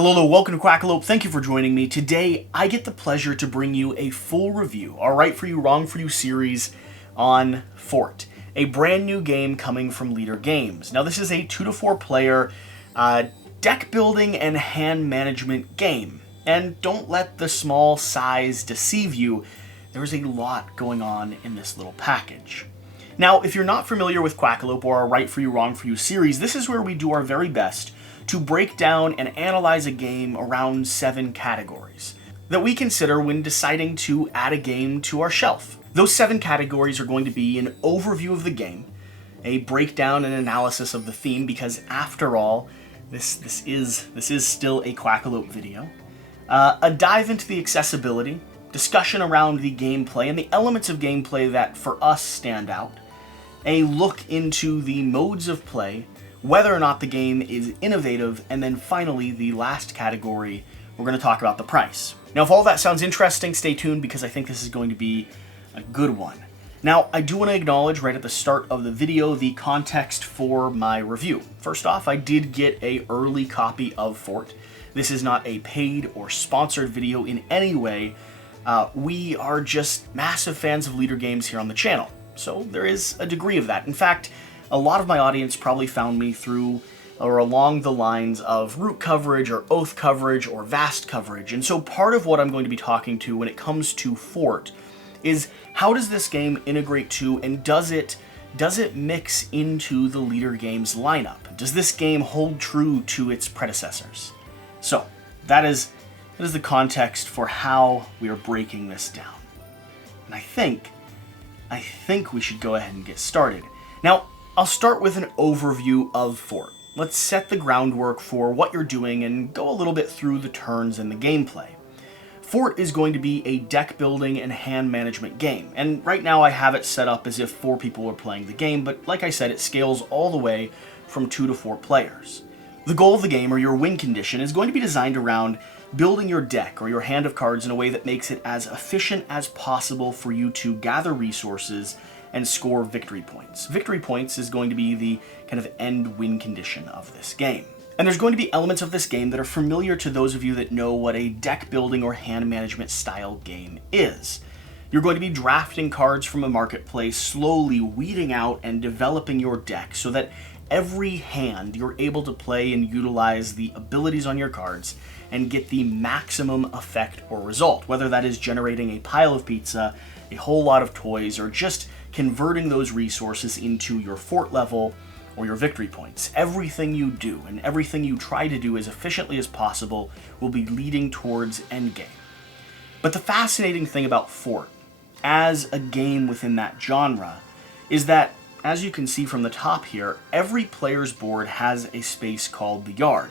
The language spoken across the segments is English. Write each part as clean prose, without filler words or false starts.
Hello, welcome to Quackalope. Thank you for joining me. Today, I get the pleasure to bring you a full review, our Right For You, Wrong For You series on Fort, a brand new game coming from Leader Games. Now, this is a 2 to 4 player deck building and hand management game. And don't let the small size deceive you. There is a lot going on in this little package. Now, if you're not familiar with Quackalope or our Right For You, Wrong For You series, this is where we do our very best to break down and analyze a game around 7 categories that we consider when deciding to add a game to our shelf. Those 7 categories are going to be an overview of the game, a breakdown and analysis of the theme, because after all, this is still a Quackalope video, a dive into the accessibility, discussion around the gameplay and the elements of gameplay that for us stand out, a look into the modes of play, whether or not the game is innovative, and then finally, the last category, we're going to talk about the price. Now, if all that sounds interesting, stay tuned because I think this is going to be a good one. Now, I do want to acknowledge right at the start of the video the context for my review. First off, I did get an early copy of Fort. This is not a paid or sponsored video in any way. We are just massive fans of Leader Games here on the channel, so there is a degree of that. In fact, a lot of my audience probably found me through or along the lines of root coverage or oath coverage or vast coverage. And so part of what I'm going to be talking to when it comes to Fort is how does this game integrate to, and does it mix into the Leader Games lineup? Does this game hold true to its predecessors? So that is the context for how we are breaking this down. And I think we should go ahead and get started. Now, I'll start with an overview of Fort. Let's set the groundwork for what you're doing and go a little bit through the turns in the gameplay. Fort is going to be a deck building and hand management game, and right now I have it set up as if 4 people are playing the game, but like I said, it scales all the way from 2 to 4 players. The goal of the game, or your win condition, is going to be designed around building your deck or your hand of cards in a way that makes it as efficient as possible for you to gather resources and score victory points. Victory points is going to be the kind of end win condition of this game. And there's going to be elements of this game that are familiar to those of you that know what a deck building or hand management style game is. You're going to be drafting cards from a marketplace, slowly weeding out and developing your deck so that every hand you're able to play and utilize the abilities on your cards and get the maximum effect or result, whether that is generating a pile of pizza, a whole lot of toys, or just converting those resources into your fort level or your victory points. Everything you do and everything you try to do as efficiently as possible will be leading towards endgame. But the fascinating thing about Fort as a game within that genre is that, as you can see from the top here, every player's board has a space called the yard.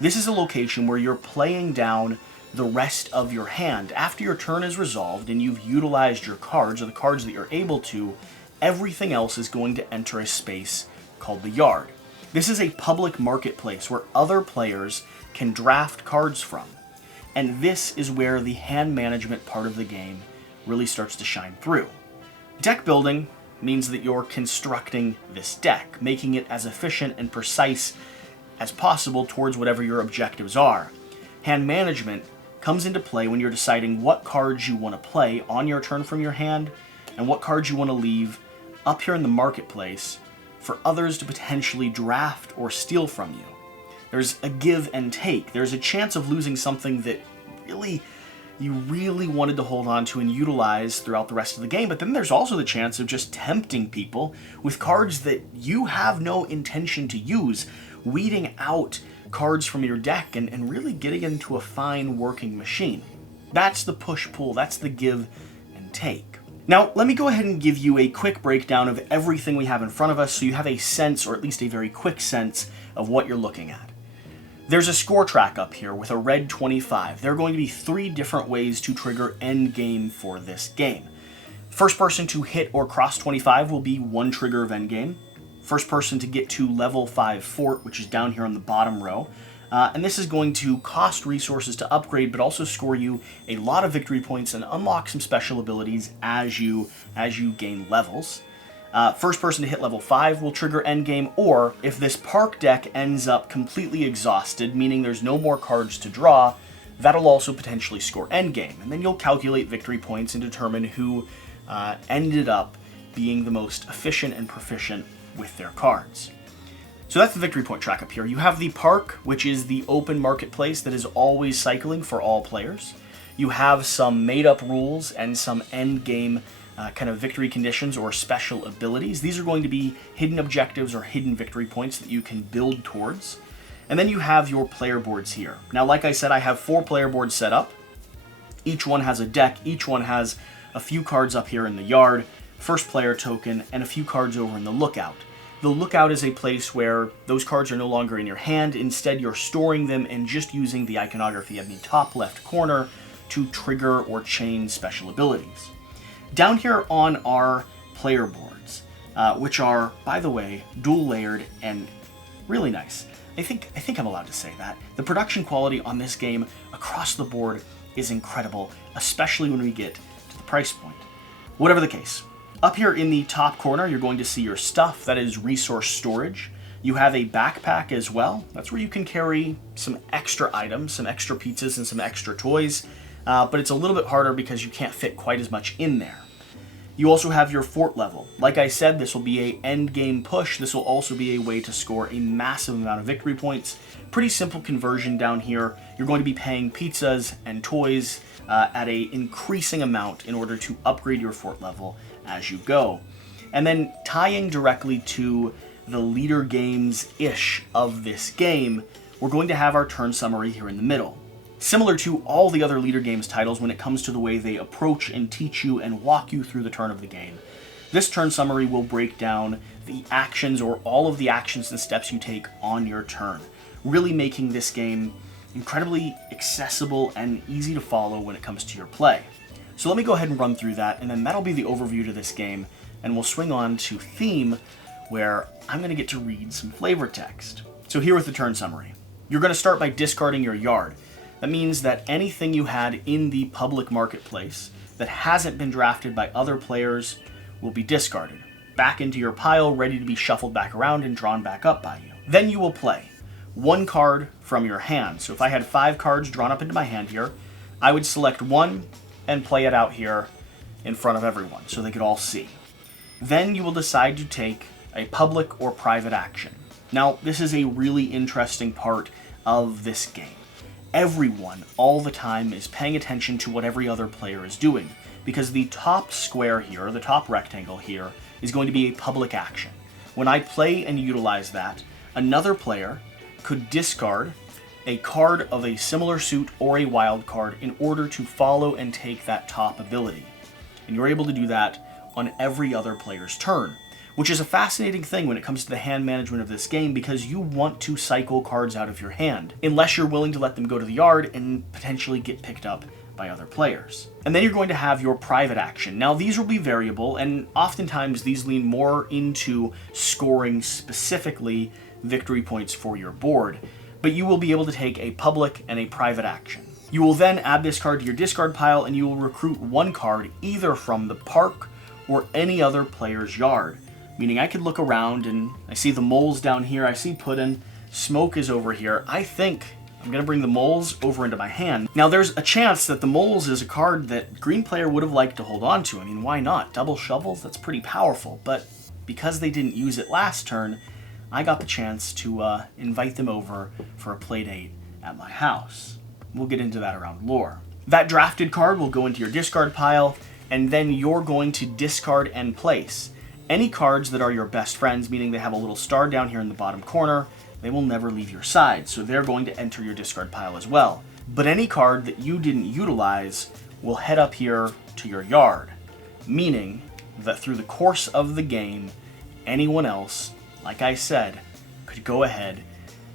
This is a location where you're playing down the rest of your hand. After your turn is resolved and you've utilized your cards, or the cards that you're able to, everything else is going to enter a space called the yard. This is a public marketplace where other players can draft cards from. And this is where the hand management part of the game really starts to shine through. Deck building means that you're constructing this deck, making it as efficient and precise as possible towards whatever your objectives are. Hand management comes into play when you're deciding what cards you want to play on your turn from your hand and what cards you want to leave up here in the marketplace for others to potentially draft or steal from you. There's a give and take. There's a chance of losing something that you really wanted to hold on to and utilize throughout the rest of the game, but then there's also the chance of just tempting people with cards that you have no intention to use, weeding out cards from your deck and really getting into a fine working machine. That's the push-pull, that's the give and take. Now, let me go ahead and give you a quick breakdown of everything we have in front of us so you have a sense, or at least a very quick sense, of what you're looking at. There's a score track up here with a red 25. There are going to be 3 different ways to trigger end game for this game. First person to hit or cross 25 will be 1 trigger of end game. First person to get to level 5 fort, which is down here on the bottom row. And this is going to cost resources to upgrade, but also score you a lot of victory points and unlock some special abilities as you gain levels. First person to hit level 5 will trigger endgame, or if this park deck ends up completely exhausted, meaning there's no more cards to draw, that'll also potentially score endgame. And then you'll calculate victory points and determine who ended up being the most efficient and proficient with their cards. So that's the victory point track up here. You have the park, which is the open marketplace that is always cycling for all players. You have some made-up rules and some endgame kind of victory conditions or special abilities. These are going to be hidden objectives or hidden victory points that you can build towards. And then you have your player boards here. Now, like I said, I have 4 player boards set up. Each one has a deck. Each one has a few cards up here in the yard, first player token, and a few cards over in the lookout. The lookout is a place where those cards are no longer in your hand. Instead, you're storing them and just using the iconography in the top left corner to trigger or chain special abilities. Down here on our player boards, which are, by the way, dual layered and really nice. I think I'm allowed to say that. The production quality on this game across the board is incredible, especially when we get to the price point. Whatever the case, up here in the top corner, you're going to see your stuff. That is resource storage. You have a backpack as well. That's where you can carry some extra items, some extra pizzas and some extra toys, but it's a little bit harder because you can't fit quite as much in there. You also have your fort level. Like I said, this will be a end game push. This will also be a way to score a massive amount of victory points. Pretty simple conversion down here. You're going to be paying pizzas and toys at a increasing amount in order to upgrade your fort level as you go. And then tying directly to the leader games-ish of this game, we're going to have our turn summary here in the middle. Similar to all the other leader games titles when it comes to the way they approach and teach you and walk you through the turn of the game, this turn summary will break down the actions or all of the actions and steps you take on your turn, really making this game incredibly accessible and easy to follow when it comes to your play. So let me go ahead and run through that, and then that'll be the overview to this game, and we'll swing on to theme, where I'm going to get to read some flavor text. So here with the turn summary. You're going to start by discarding your yard. That means that anything you had in the public marketplace that hasn't been drafted by other players will be discarded, back into your pile, ready to be shuffled back around and drawn back up by you. Then you will play 1 card from your hand. So if I had 5 cards drawn up into my hand here, I would select 1 and play it out here in front of everyone so they could all see. Then you will decide to take a public or private action. Now, this is a really interesting part of this game. Everyone, all the time, is paying attention to what every other player is doing, because the top square here, the top rectangle here, is going to be a public action. When I play and utilize that, another player could discard a card of a similar suit or a wild card in order to follow and take that top ability. And you're able to do that on every other player's turn, which is a fascinating thing when it comes to the hand management of this game, because you want to cycle cards out of your hand, unless you're willing to let them go to the yard and potentially get picked up by other players. And then you're going to have your private action. Now, these will be variable, and oftentimes these lean more into scoring specifically victory points for your board, but you will be able to take a public and a private action. You will then add this card to your discard pile, and you will recruit 1 card either from the park or any other player's yard. Meaning I could look around and I see the moles down here, I see Puddin', Smoke is over here. I think I'm going to bring the moles over into my hand. Now there's a chance that the moles is a card that green player would have liked to hold on to. I mean, why not? Double shovels, that's pretty powerful. But because they didn't use it last turn, I got the chance to invite them over for a play date at my house. We'll get into that around lore. That drafted card will go into your discard pile, and then you're going to discard and place any cards that are your best friends, meaning they have a little star down here in the bottom corner. They will never leave your side, so they're going to enter your discard pile as well. But any card that you didn't utilize will head up here to your yard, meaning that through the course of the game, anyone else, like I said, could go ahead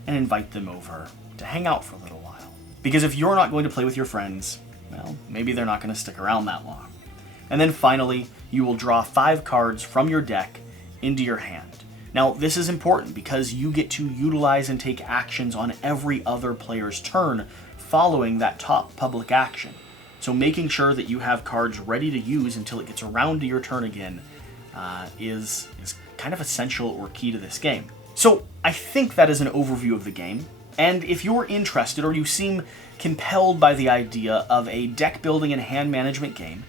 and invite them over to hang out for a little while. Because if you're not going to play with your friends, well, maybe they're not going to stick around that long. And then finally, you will draw 5 cards from your deck into your hand. Now, this is important because you get to utilize and take actions on every other player's turn following that top public action. So making sure that you have cards ready to use until it gets around to your turn again is kind of essential or key to this game. So I think that is an overview of the game, and if you're interested or you seem compelled by the idea of a deck building and hand management game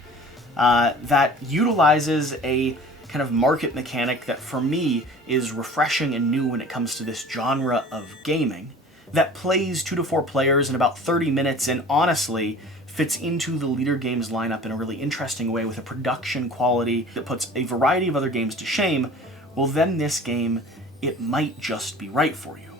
that utilizes a kind of market mechanic that for me is refreshing and new when it comes to this genre of gaming, that plays 2 to 4 players in about 30 minutes and honestly fits into the Leader Games lineup in a really interesting way with a production quality that puts a variety of other games to shame, well then this game, it might just be right for you.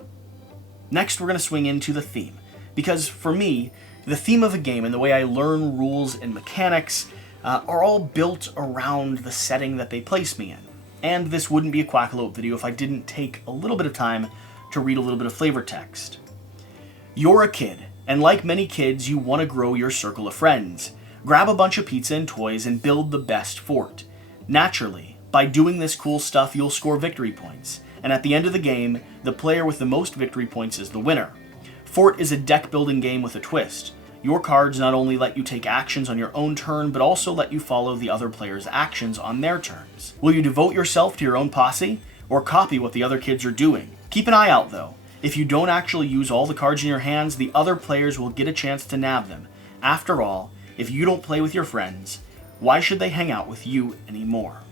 Next we're going to swing into the theme, because for me, the theme of a game and the way I learn rules and mechanics are all built around the setting that they place me in. And this wouldn't be a Quackalope video if I didn't take a little bit of time to read a little bit of flavor text. You're a kid, and like many kids, you want to grow your circle of friends. Grab a bunch of pizza and toys and build the best fort. Naturally, by doing this cool stuff, you'll score victory points, and at the end of the game, the player with the most victory points is the winner. Fort is a deck-building game with a twist. Your cards not only let you take actions on your own turn, but also let you follow the other player's actions on their turns. Will you devote yourself to your own posse, or copy what the other kids are doing? Keep an eye out, though. If you don't actually use all the cards in your hands, the other players will get a chance to nab them. After all, if you don't play with your friends, why should they hang out with you anymore?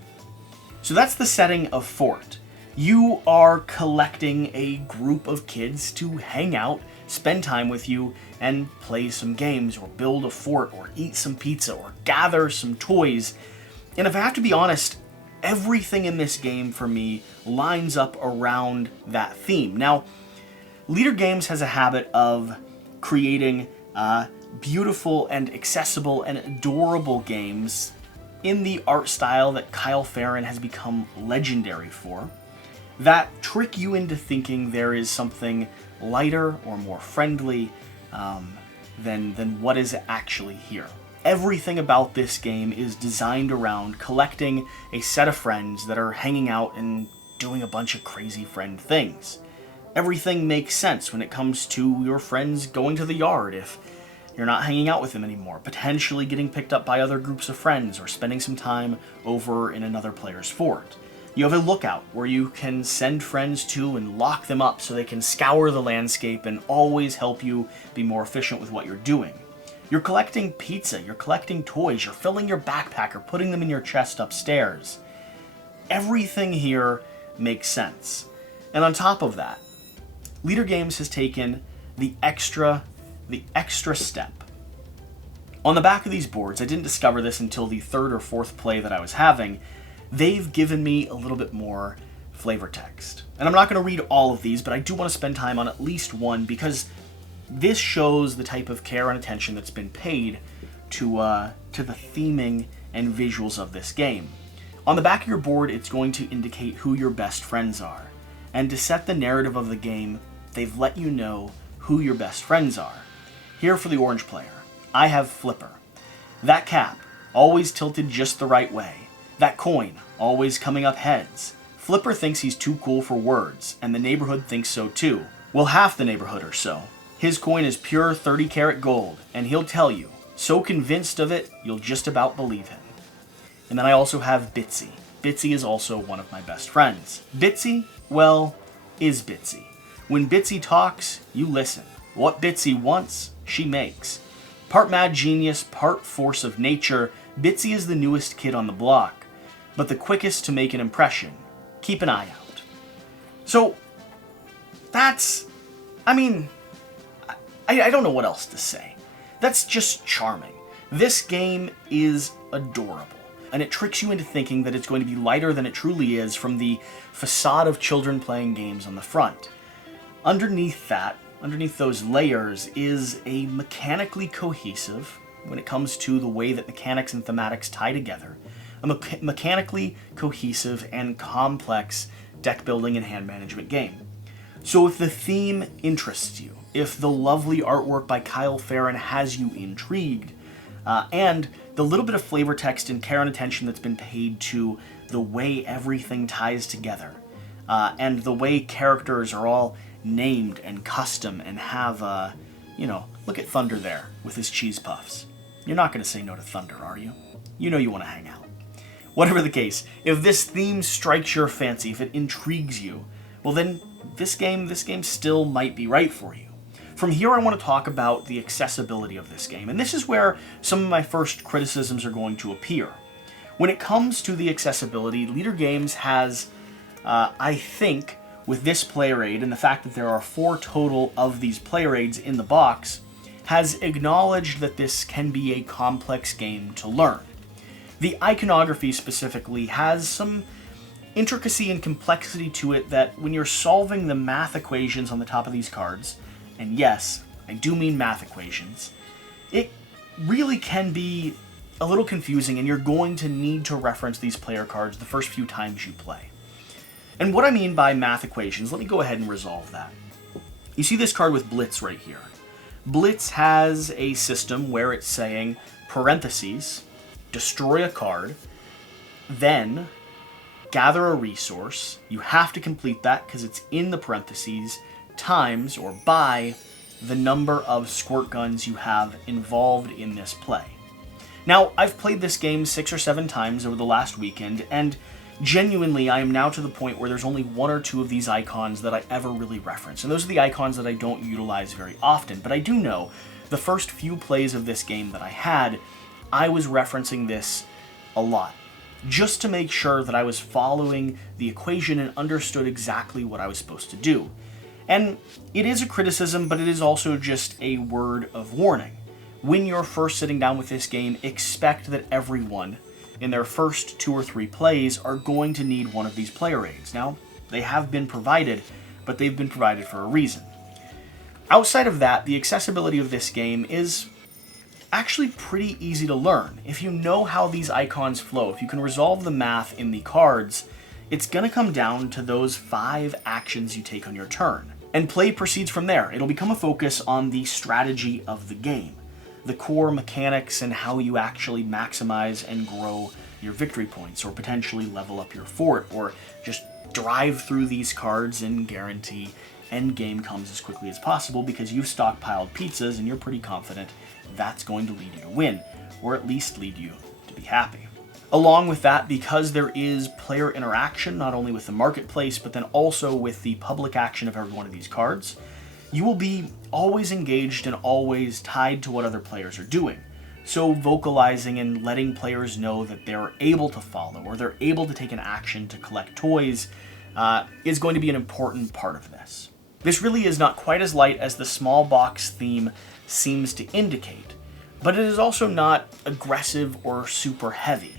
So that's the setting of Fort. You are collecting a group of kids to hang out, spend time with you, and play some games, or build a fort, or eat some pizza, or gather some toys. And if I have to be honest, everything in this game for me lines up around that theme. Now, Leader Games has a habit of creating beautiful and accessible and adorable games in the art style that Kyle Farron has become legendary for, that trick you into thinking there is something lighter or more friendly than what is actually here. Everything about this game is designed around collecting a set of friends that are hanging out and doing a bunch of crazy friend things. Everything makes sense when it comes to your friends going to the yard if you're not hanging out with them anymore, potentially getting picked up by other groups of friends, or spending some time over in another player's fort. You have a lookout where you can send friends to and lock them up so they can scour the landscape and always help you be more efficient with what you're doing. You're collecting pizza, you're collecting toys, you're filling your backpack or putting them in your chest upstairs. Everything here makes sense. And on top of that, Leader Games has taken the extra step. On the back of these boards, I didn't discover this until the 3rd or 4th play that I was having, they've given me a little bit more flavor text. And I'm not going to read all of these, but I do want to spend time on at least one, because this shows the type of care and attention that's been paid to the theming and visuals of this game. On the back of your board, it's going to indicate who your best friends are. And to set the narrative of the game, they've let you know who your best friends are. Here for the orange player, I have Flipper. That cap, always tilted just the right way. That coin, always coming up heads. Flipper thinks he's too cool for words, and the neighborhood thinks so too. Well, half the neighborhood or so. His coin is pure 30-karat gold, and he'll tell you, so convinced of it, you'll just about believe him. And then I also have Bitsy. Bitsy is also one of my best friends. Bitsy, well, is Bitsy. When Bitsy talks, you listen. What Bitsy wants, she makes. Part mad genius, part force of nature, Bitsy is the newest kid on the block, but the quickest to make an impression. Keep an eye out. So, that's, I don't know what else to say. That's just charming. This game is adorable, and it tricks you into thinking that it's going to be lighter than it truly is from the facade of children playing games on the front. Underneath those layers is a mechanically cohesive, when it comes to the way that mechanics and thematics tie together, a mechanically cohesive and complex deck building and hand management game. So if the theme interests you, if the lovely artwork by Kyle Farron has you intrigued, and the little bit of flavor text and care and attention that's been paid to the way everything ties together, and the way characters are all named and custom and have, look at Thunder there with his cheese puffs. You're not going to say no to Thunder, are you? You know you want to hang out. Whatever the case, if this theme strikes your fancy, if it intrigues you, well then this game still might be right for you. From here I want to talk about the accessibility of this game, and this is where some of my first criticisms are going to appear. When it comes to the accessibility, Leader Games has, I think, with this player aid and the fact that there are 4 total of these player aids in the box, has acknowledged that this can be a complex game to learn. The iconography specifically has some intricacy and complexity to it that when you're solving the math equations on the top of these cards, and yes, I do mean math equations, it really can be a little confusing, and you're going to need to reference these player cards the first few times you play. And what I mean by math equations, let me go ahead and resolve that. You see this card with Blitz right here. Blitz has a system where it's saying, parentheses, destroy a card, then gather a resource. You have to complete that because it's in the parentheses, times or by the number of squirt guns you have involved in this play. Now, I've played this game 6 or 7 times over the last weekend, and genuinely I am now to the point where there's only 1 or 2 of these icons that I ever really reference, and those are the icons that I don't utilize very often, but I do know the first few plays of this game that I had, I was referencing this a lot, just to make sure that I was following the equation and understood exactly what I was supposed to do. And it is a criticism, but it is also just a word of warning. When you're first sitting down with this game, expect that everyone in their first 2 or 3 plays are going to need one of these player aids. Now, they have been provided, but they've been provided for a reason. Outside of that, the accessibility of this game is actually pretty easy to learn. If you know how these icons flow, if you can resolve the math in the cards, it's going to come down to those 5 actions you take on your turn. And play proceeds from there. It'll become a focus on the strategy of the game, the core mechanics and how you actually maximize and grow your victory points, or potentially level up your fort, or just drive through these cards and guarantee endgame comes as quickly as possible because you've stockpiled pizzas and you're pretty confident that's going to lead you to win, or at least lead you to be happy. Along with that, because there is player interaction, not only with the marketplace, but then also with the public action of every one of these cards, you will be always engaged and always tied to what other players are doing. So vocalizing and letting players know that they're able to follow or they're able to take an action to collect toys is going to be an important part of this. This really is not quite as light as the small box theme seems to indicate, but it is also not aggressive or super heavy.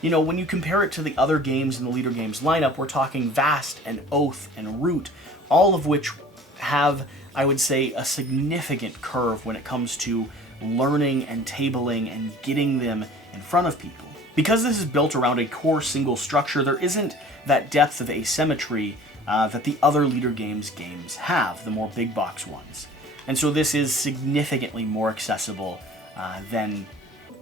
You know, when you compare it to the other games in the Leader Games lineup, we're talking Vast and Oath and Root, all of which have, I would say, a significant curve when it comes to learning and tabling and getting them in front of people. Because this is built around a core single structure, there isn't that depth of asymmetry that the other Leader Games have, the more big box ones. And so this is significantly more accessible than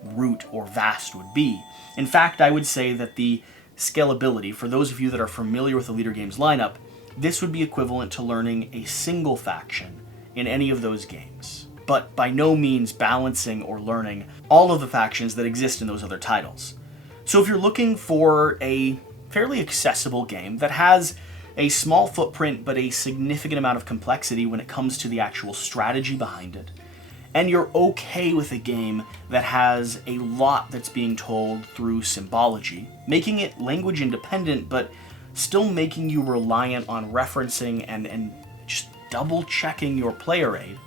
Root or Vast would be. In fact, I would say that the scalability, for those of you that are familiar with the Leader Games lineup, this would be equivalent to learning a single faction in any of those games, but by no means balancing or learning all of the factions that exist in those other titles. So if you're looking for a fairly accessible game that has a small footprint but a significant amount of complexity when it comes to the actual strategy behind it, and you're okay with a game that has a lot that's being told through symbology, making it language independent but still making you reliant on referencing and just double checking your player aid,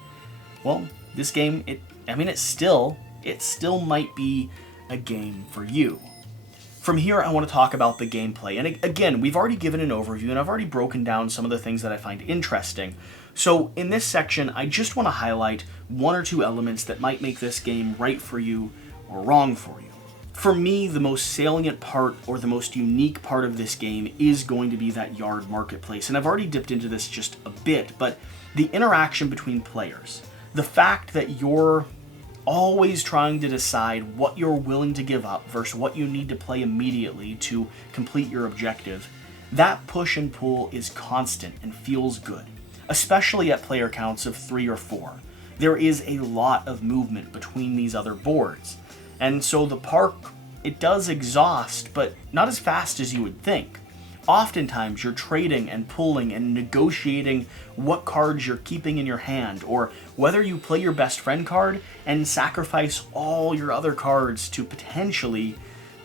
well, this game, it still might be a game for you. From here, I want to talk about the gameplay. And again, we've already given an overview, and I've already broken down some of the things that I find interesting. So in this section, I just want to highlight 1 or 2 elements that might make this game right for you or wrong for you. For me, the most salient part or the most unique part of this game is going to be that yard marketplace. And I've already dipped into this just a bit, but the interaction between players, the fact that you're always trying to decide what you're willing to give up versus what you need to play immediately to complete your objective, that push and pull is constant and feels good, especially at player counts of 3 or 4. There is a lot of movement between these other boards, and so the park it does exhaust, but not as fast as you would think. Oftentimes, you're trading and pulling and negotiating what cards you're keeping in your hand, or whether you play your best friend card and sacrifice all your other cards to potentially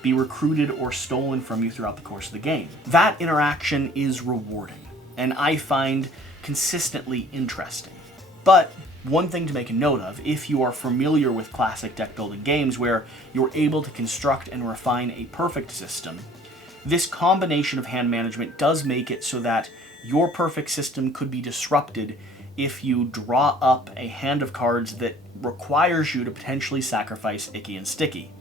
be recruited or stolen from you throughout the course of the game. That interaction is rewarding, and I find consistently interesting. But one thing to make a note of, if you are familiar with classic deck building games where you're able to construct and refine a perfect system, this combination of hand management does make it so that your perfect system could be disrupted if you draw up a hand of cards that requires you to potentially sacrifice Icky and Sticky.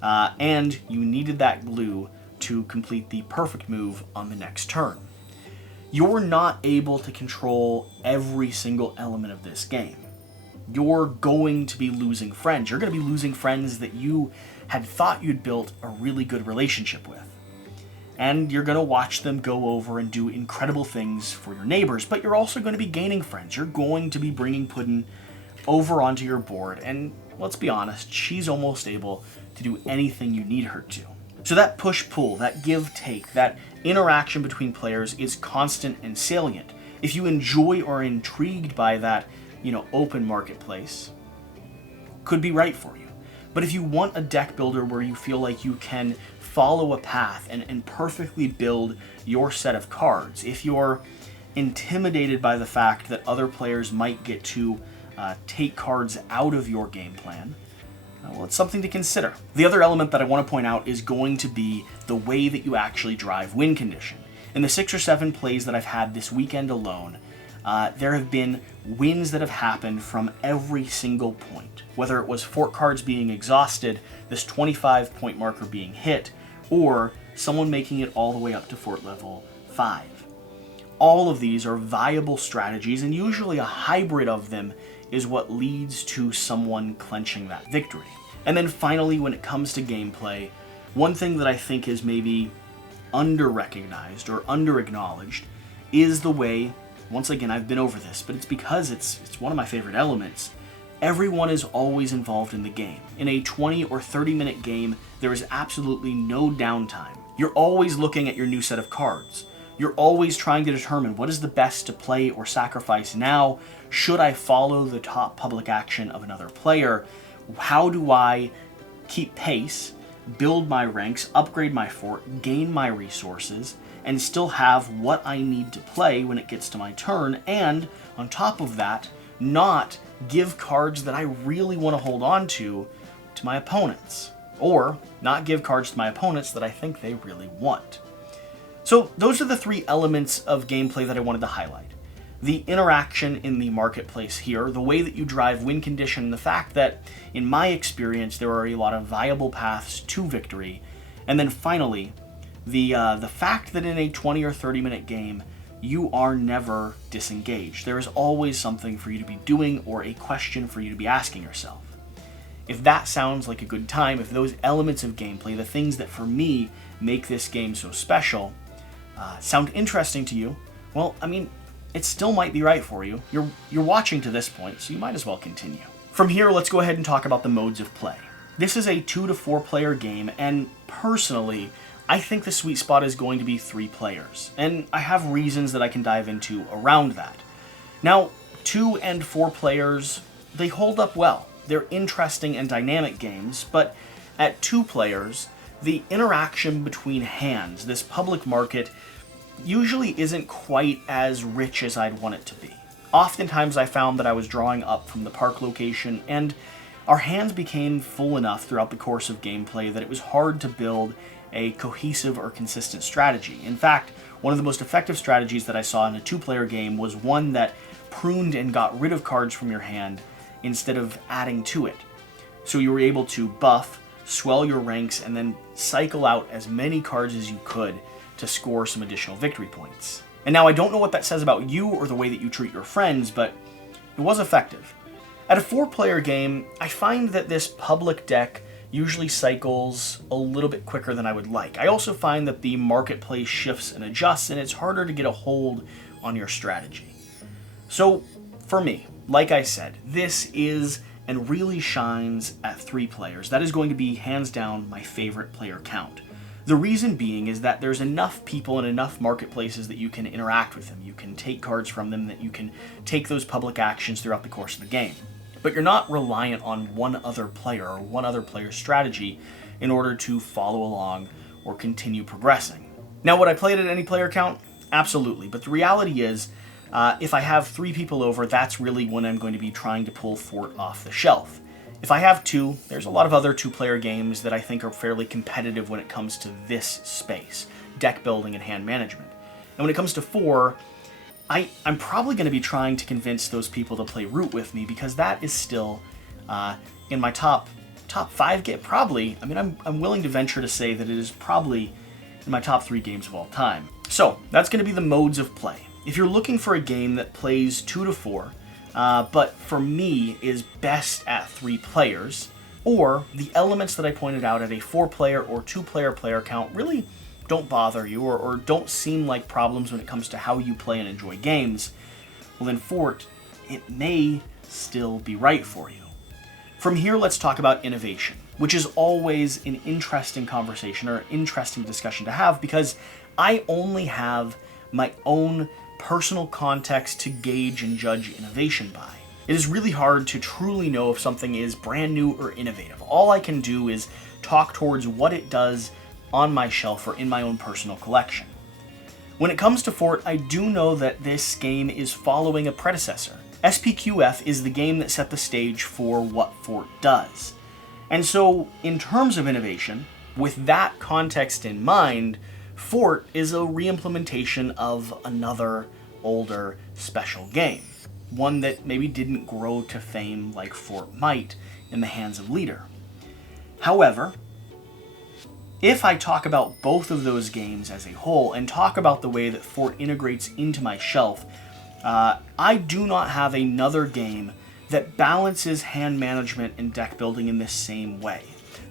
And you needed that glue to complete the perfect move on the next turn. You're not able to control every single element of this game. You're going to be losing friends. You're going to be losing friends that you had thought you'd built a really good relationship with. And you're going to watch them go over and do incredible things for your neighbors, but you're also going to be gaining friends. You're going to be bringing Puddin over onto your board, and let's be honest, she's almost able to do anything you need her to. So that push-pull, that give-take, that interaction between players is constant and salient. If you enjoy or are intrigued by that, open marketplace, could be right for you. But if you want a deck builder where you feel like you can follow a path and perfectly build your set of cards, if you're intimidated by the fact that other players might get to take cards out of your game plan, well, it's something to consider. The other element that I want to point out is going to be the way that you actually drive win condition. In the 6 or 7 plays that I've had this weekend alone, there have been wins that have happened from every single point. Whether it was fort cards being exhausted, this 25-point marker being hit, or someone making it all the way up to fort level 5. All of these are viable strategies, and usually a hybrid of them is what leads to someone clenching that victory. And then finally, when it comes to gameplay, one thing that I think is maybe under-recognized or under-acknowledged is the way, once again, I've been over this, but it's because it's one of my favorite elements. Everyone is always involved in the game. In a 20 or 30-minute game, there is absolutely no downtime. You're always looking at your new set of cards. You're always trying to determine what is the best to play or sacrifice now. Should I follow the top public action of another player? How do I keep pace, build my ranks, upgrade my fort, gain my resources, and still have what I need to play when it gets to my turn, and on top of that, not give cards that I really want to hold on to my opponents, or not give cards to my opponents that I think they really want. So those are the 3 elements of gameplay that I wanted to highlight. The interaction in the marketplace here, the way that you drive win condition, and the fact that, in my experience, there are a lot of viable paths to victory. And then finally, the fact that in a 20 or 30-minute game, you are never disengaged. There is always something for you to be doing or a question for you to be asking yourself. If that sounds like a good time, if those elements of gameplay, the things that for me make this game so special, sound interesting to you, well, I mean, it still might be right for you. You're watching to this point, so you might as well continue. From here, let's go ahead and talk about the modes of play. This is a 2 to 4 player game, and personally, I think the sweet spot is going to be 3 players, and I have reasons that I can dive into around that. Now, 2 and 4 players, they hold up well. They're interesting and dynamic games, but at 2 players, the interaction between hands, this public market, usually isn't quite as rich as I'd want it to be. Oftentimes I found that I was drawing up from the park location, and our hands became full enough throughout the course of gameplay that it was hard to build a cohesive or consistent strategy. In fact, one of the most effective strategies that I saw in a 2-player game was one that pruned and got rid of cards from your hand instead of adding to it. So you were able to buff, swell your ranks, and then cycle out as many cards as you could to score some additional victory points. And now I don't know what that says about you or the way that you treat your friends, but it was effective. At a 4-player game, I find that this public deck usually cycles a little bit quicker than I would like. I also find that the marketplace shifts and adjusts, and it's harder to get a hold on your strategy. So, for me, like I said, this is and really shines at 3 players, that is going to be hands down my favorite player count. The reason being is that there's enough people and enough marketplaces that you can interact with them. You can take cards from them, that you can take those public actions throughout the course of the game. But you're not reliant on one other player or one other player's strategy in order to follow along or continue progressing. Now, would I play it at any player count? Absolutely. But the reality is, if I have 3 people over, that's really when I'm going to be trying to pull Fort off the shelf. If I have 2, there's a lot of other 2-player games that I think are fairly competitive when it comes to this space, deck building and hand management. And when it comes to 4, I'm probably going to be trying to convince those people to play Root with me, because that is still in my top 5 game. Probably, I mean, I'm willing to venture to say that it is probably in my top 3 games of all time. So that's going to be the modes of play. If you're looking for a game that plays 2 to 4, but for me is best at 3 players, or the elements that I pointed out at a 4-player or 2-player player count really don't bother you or don't seem like problems when it comes to how you play and enjoy games, well then Fort, it may still be right for you. From here, let's talk about innovation, which is always an interesting conversation or interesting discussion to have, because I only have my own personal context to gauge and judge innovation by. It is really hard to truly know if something is brand new or innovative. All I can do is talk towards what it does on my shelf or in my own personal collection. When it comes to Fort, I do know that this game is following a predecessor. SPQF is the game that set the stage for what Fort does. And so, in terms of innovation, with that context in mind, Fort is a re-implementation of another older special game. One that maybe didn't grow to fame like Fort might in the hands of Leader. However, if I talk about both of those games as a whole and talk about the way that Fort integrates into my shelf, I do not have another game that balances hand management and deck building in this same way.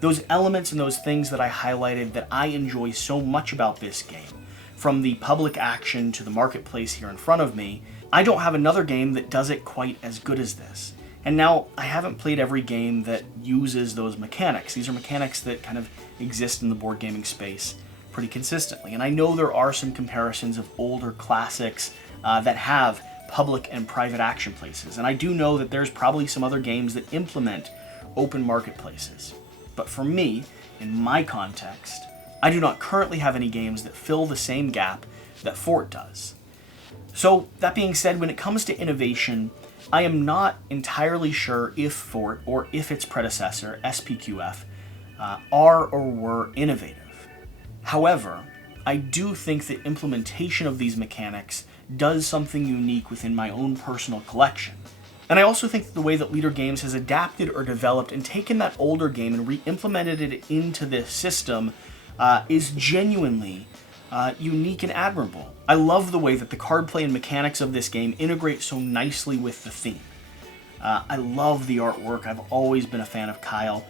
Those elements and those things that I highlighted that I enjoy so much about this game, from the public action to the marketplace here in front of me, I don't have another game that does it quite as good as this. And now, I haven't played every game that uses those mechanics. These are mechanics that kind of exist in the board gaming space pretty consistently. And I know there are some comparisons of older classics that have public and private action places. And I do know that there's probably some other games that implement open marketplaces. But for me, in my context, I do not currently have any games that fill the same gap that Fort does. So, that being said, when it comes to innovation, I am not entirely sure if Fort, or if its predecessor, SPQF, are or were innovative. However, I do think that implementation of these mechanics does something unique within my own personal collection. And I also think that the way that Leader Games has adapted or developed and taken that older game and re-implemented it into this system is genuinely unique and admirable. I love the way that the card play and mechanics of this game integrate so nicely with the theme. I love the artwork. I've always been a fan of Kyle,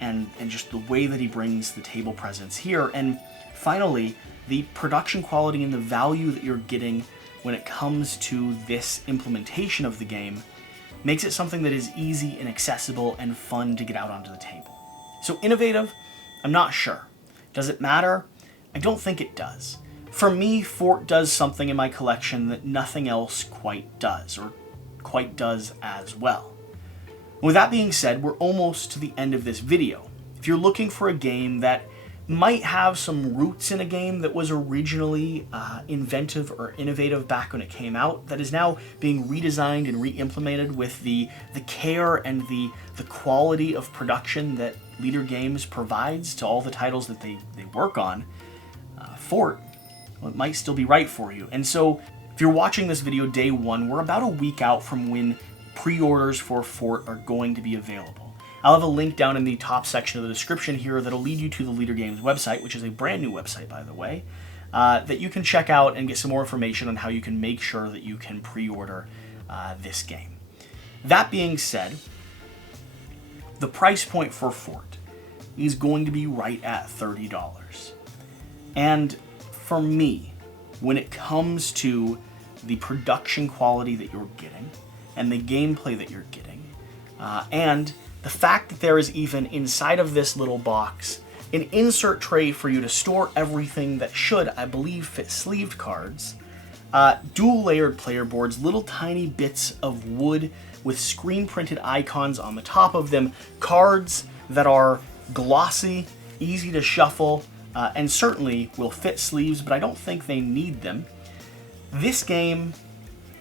and just the way that he brings the table presence here. And finally, the production quality and the value that you're getting when it comes to this implementation of the game makes it something that is easy and accessible and fun to get out onto the table. So innovative? I'm not sure. Does it matter? I don't think it does. For me, Fort does something in my collection that nothing else quite does, or quite does as well. With that being said, we're almost to the end of this video. If you're looking for a game that might have some roots in a game that was originally inventive or innovative back when it came out, that is now being redesigned and re-implemented with the care and the quality of production that Leader Games provides to all the titles that they work on, Fort, well, it might still be right for you. And so, if you're watching this video day 1, we're about a week out from when pre-orders for Fort are going to be available. I'll have a link down in the top section of the description here that'll lead you to the Leader Games website, which is a brand new website, by the way, that you can check out and get some more information on how you can make sure that you can pre-order this game. That being said, the price point for Fort is going to be right at $30. And for me, when it comes to the production quality that you're getting and the gameplay that you're getting, And the fact that there is even inside of this little box an insert tray for you to store everything that should, I believe, fit sleeved cards, dual layered player boards, little tiny bits of wood with screen printed icons on the top of them, cards that are glossy, easy to shuffle, and certainly will fit sleeves, but I don't think they need them. This game,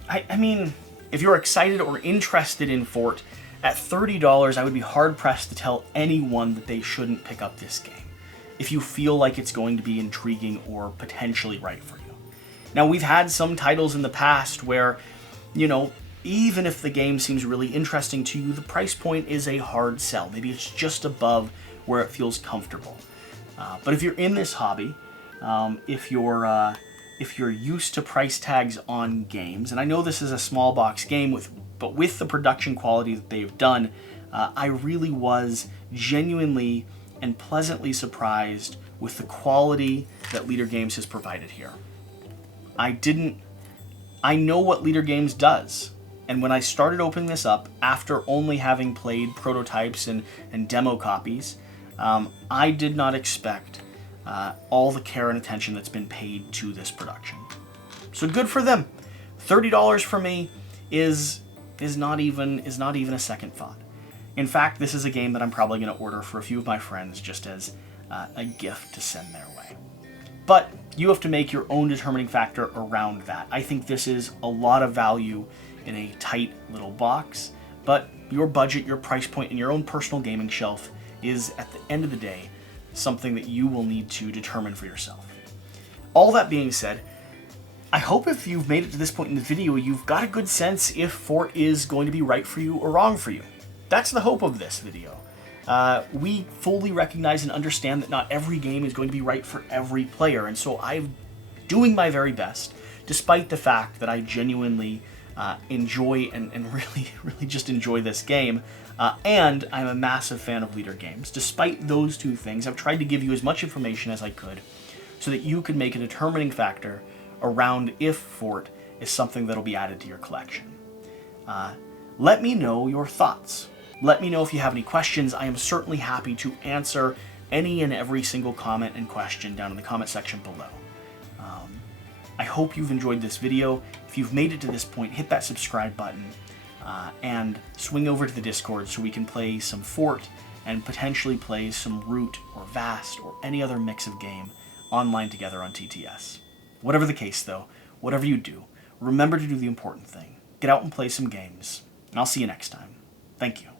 I mean, if you're excited or interested in Fort, at $30, I would be hard-pressed to tell anyone that they shouldn't pick up this game, if you feel like it's going to be intriguing or potentially right for you. Now, we've had some titles in the past where, you know, even if the game seems really interesting to you, the price point is a hard sell. Maybe it's just above where it feels comfortable. But if you're in this hobby, if you're used to price tags on games, and I know this is a small box game, but with the production quality that they've done, I really was genuinely and pleasantly surprised with the quality that Leader Games has provided here. I know what Leader Games does, and when I started opening this up, after only having played prototypes and demo copies, I did not expect all the care and attention that's been paid to this production. So good for them. $30 for me is not even a second thought. In fact, this is a game that I'm probably going to order for a few of my friends just as a gift to send their way. But you have to make your own determining factor around that. I think this is a lot of value in a tight little box, but your budget, your price point, and your own personal gaming shelf is, at the end of the day, something that you will need to determine for yourself. All that being said, I hope if you've made it to this point in the video, you've got a good sense if Fort is going to be right for you or wrong for you. That's the hope of this video. We fully recognize and understand that not every game is going to be right for every player, and so I'm doing my very best, despite the fact that I genuinely enjoy and really just enjoy this game, and I'm a massive fan of Leader Games. Despite those two things, I've tried to give you as much information as I could so that you could make a determining factor around if Fort is something that'll be added to your collection. Let me know your thoughts. Let me know if you have any questions. I am certainly happy to answer any and every single comment and question down in the comment section below. I hope you've enjoyed this video. If you've made it to this point, hit that subscribe button and swing over to the Discord so we can play some Fort and potentially play some Root or Vast or any other mix of game online together on TTS. Whatever the case though, whatever you do, remember to do the important thing. Get out and play some games, and I'll see you next time. Thank you.